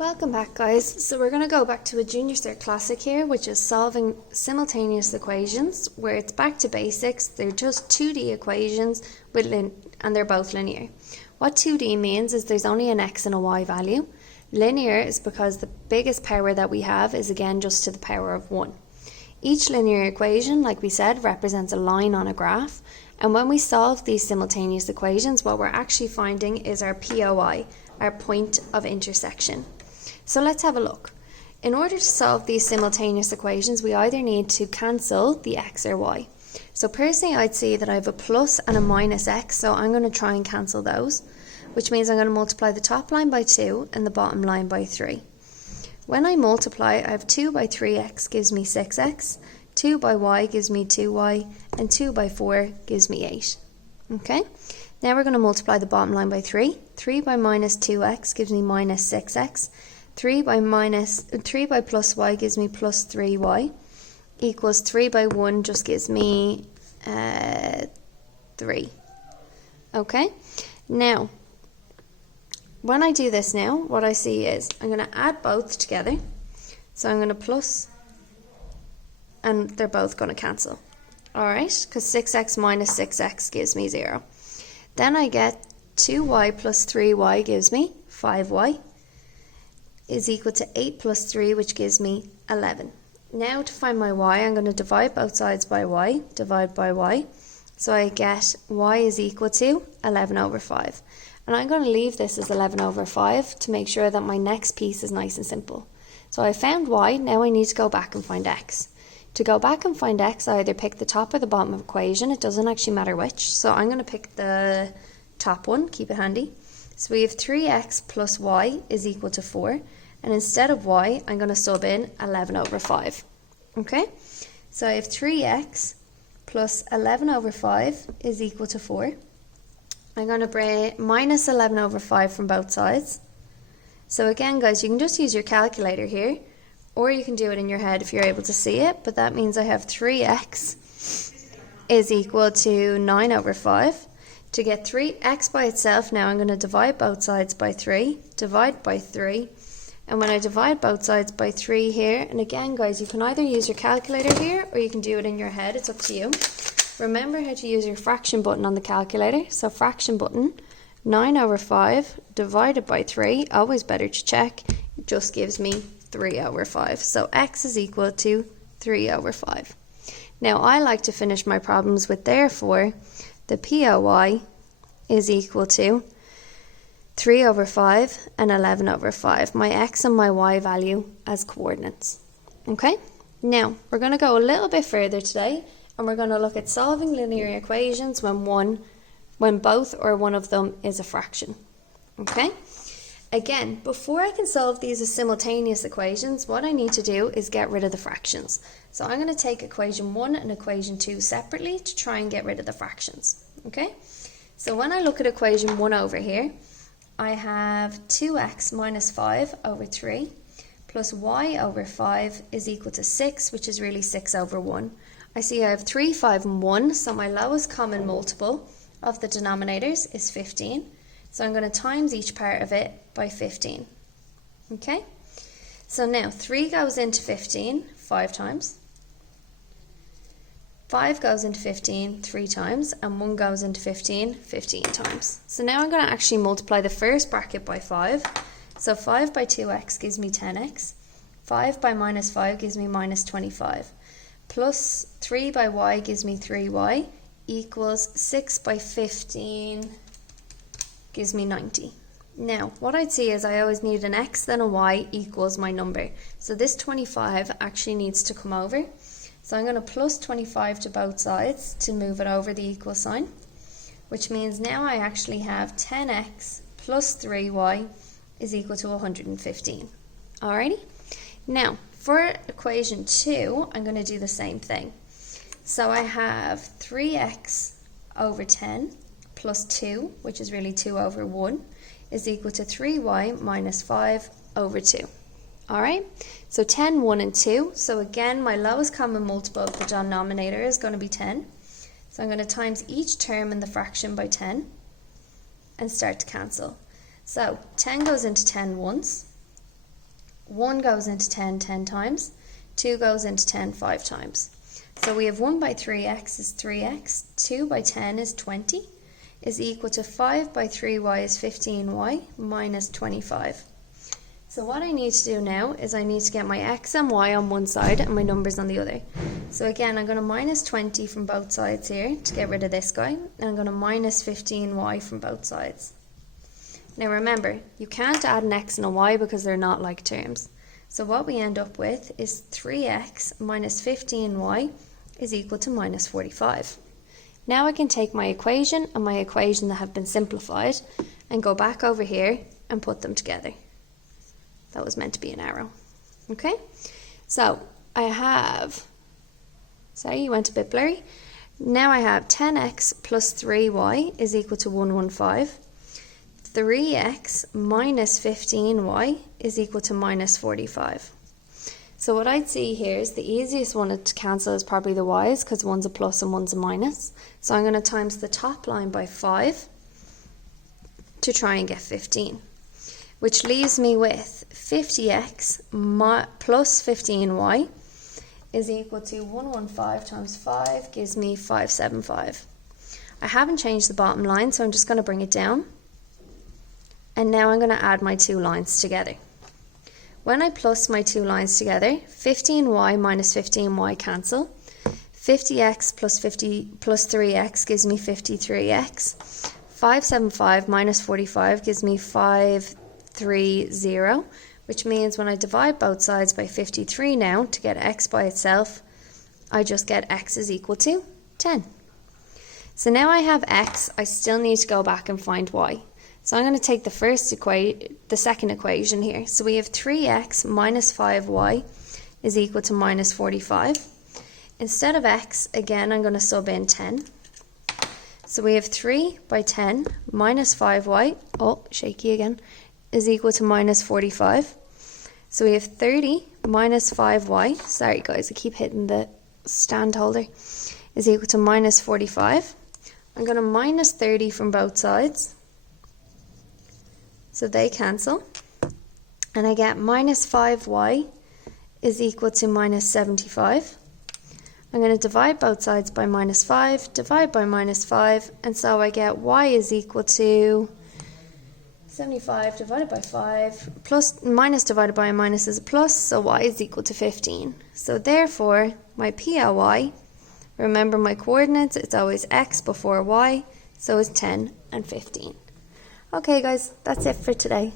Welcome back, guys. So we're going to go back to a Junior Cert Classic here, which is solving simultaneous equations, where it's back to basics. They're just 2D equations and they're both linear. What 2D means is there's only an x and a y value. Linear is because the biggest power that we have is again just to the power of 1. Each linear equation, like we said, represents a line on a graph. And when we solve these simultaneous equations, what we're actually finding is our POI, our point of intersection. So let's have a look. In order to solve these simultaneous equations, we either need to cancel the x or y. So personally, I'd see that I have a plus and a minus x, so I'm going to try and cancel those, which means I'm going to multiply the top line by 2 and the bottom line by 3. When I multiply, I have 2 by 3x gives me 6x, 2 by y gives me 2y, and 2 by 4 gives me 8. Okay? Now we're going to multiply the bottom line by 3. 3 by minus 2x gives me minus 6x. 3 by plus y gives me plus 3y, equals 3 by 1 just gives me 3. Okay? Now, when I do this now, what I see is I'm going to add both together. So I'm going to plus, and they're both going to cancel. Alright, because 6x minus 6x gives me 0. Then I get 2y plus 3y gives me 5y. Is equal to 8 plus 3, which gives me 11. Now to find my y, I'm going to divide both sides by y, divide by y. So I get y is equal to 11 over 5. And I'm going to leave this as 11 over 5 to make sure that my next piece is nice and simple. So I found y, now I need to go back and find x. To go back and find x, I either pick the top or the bottom of the equation. It doesn't actually matter which. So I'm going to pick the top one, keep it handy. So we have 3x plus y is equal to 4. And instead of y, I'm going to sub in 11 over 5. Okay? So I have 3x plus 11 over 5 is equal to 4. I'm going to bring minus 11 over 5 from both sides. So again, guys, you can just use your calculator here, or you can do it in your head if you're able to see it. But that means I have 3x is equal to 9 over 5. To get 3x by itself, now I'm going to divide both sides by 3, divide by 3. And when I divide both sides by 3 here, and again, guys, you can either use your calculator here or you can do it in your head. It's up to you. Remember how to use your fraction button on the calculator. So fraction button, 9 over 5 divided by 3, always better to check, it just gives me 3 over 5. So x is equal to 3 over 5. Now I like to finish my problems with therefore, the POI is equal to 3 over 5 and 11 over 5, my x and my y value as coordinates. Okay, now we're going to go a little bit further today and we're going to look at solving linear equations when both or one of them is a fraction. Okay, again, before I can solve these as simultaneous equations, what I need to do is get rid of the fractions. So I'm going to take equation 1 and equation 2 separately to try and get rid of the fractions. Okay, so when I look at equation 1 over here, I have 2x minus 5 over 3 plus y over 5 is equal to 6, which is really 6 over 1. I see I have 3, 5 and 1, so my lowest common multiple of the denominators is 15. So I'm going to times each part of it by 15. Okay? So now 3 goes into 15 5 times. 5 goes into 15 3 times, and 1 goes into 15 15 times. So now I'm going to actually multiply the first bracket by 5. So 5 by 2x gives me 10x. 5 by minus 5 gives me minus 25. Plus 3 by y gives me 3y equals 6 by 15 gives me 90. Now, what I'd see is I always need an x then a y equals my number. So this 25 actually needs to come over. So I'm going to plus 25 to both sides to move it over the equal sign, which means now I actually have 10x plus 3y is equal to 115. Alrighty? Now, for equation 2, I'm going to do the same thing. So I have 3x over 10 plus 2, which is really 2 over 1, is equal to 3y minus 5 over 2. Alright, so 10, 1 and 2. So again, my lowest common multiple of the denominator is going to be 10. So I'm going to times each term in the fraction by 10 and start to cancel. So 10 goes into 10 once, 1 goes into 10 10 times, 2 goes into 10 5 times. So we have 1 by 3x is 3x, 2 by 10 is 20, is equal to 5 by 3y is 15y minus 25. So what I need to do now is I need to get my x and y on one side and my numbers on the other. So again, I'm going to minus 20 from both sides here to get rid of this guy, and I'm going to minus 15y from both sides. Now remember, you can't add an x and a y because they're not like terms. So what we end up with is 3x minus 15y is equal to minus 45. Now I can take my equation and my equation that have been simplified and go back over here and put them together. That was meant to be an arrow. Okay, so I have, sorry, you went a bit blurry. Now I have 10x plus 3y is equal to 115. 3x minus 15y is equal to minus 45. So what I'd see here is the easiest one to cancel is probably the y's, because one's a plus and one's a minus. So I'm going to times the top line by 5 to try and get 15. Which leaves me with 50x plus 15y is equal to 115 times 5 gives me 575. I haven't changed the bottom line, so I'm just going to bring it down. And now I'm going to add my two lines together. When I plus my two lines together, 15y minus 15y cancel. 50x plus 3x gives me 53x. 575 minus 45 gives me 530, which means when I divide both sides by 53 now to get x by itself, I just get x is equal to 10. So now I have x, I still need to go back and find y. So I'm going to take the second equation here. So we have 3x minus 5y is equal to minus 45. Instead of x, again, I'm going to sub in 10. So we have 3 by 10 minus 5y, oh, shaky again, is equal to minus 45. So we have 30 minus 5y, sorry guys, I keep hitting the stand holder, is equal to minus 45. I'm going to minus 30 from both sides, so they cancel, and I get minus 5y is equal to minus 75. I'm going to divide both sides by minus 5, divide by minus 5, and so I get y is equal to 75 divided by 5, plus minus divided by a minus is a plus, so y is equal to 15. So therefore, my POY, remember my coordinates, it's always x before y, so it's 10 and 15. Okay guys, that's it for today.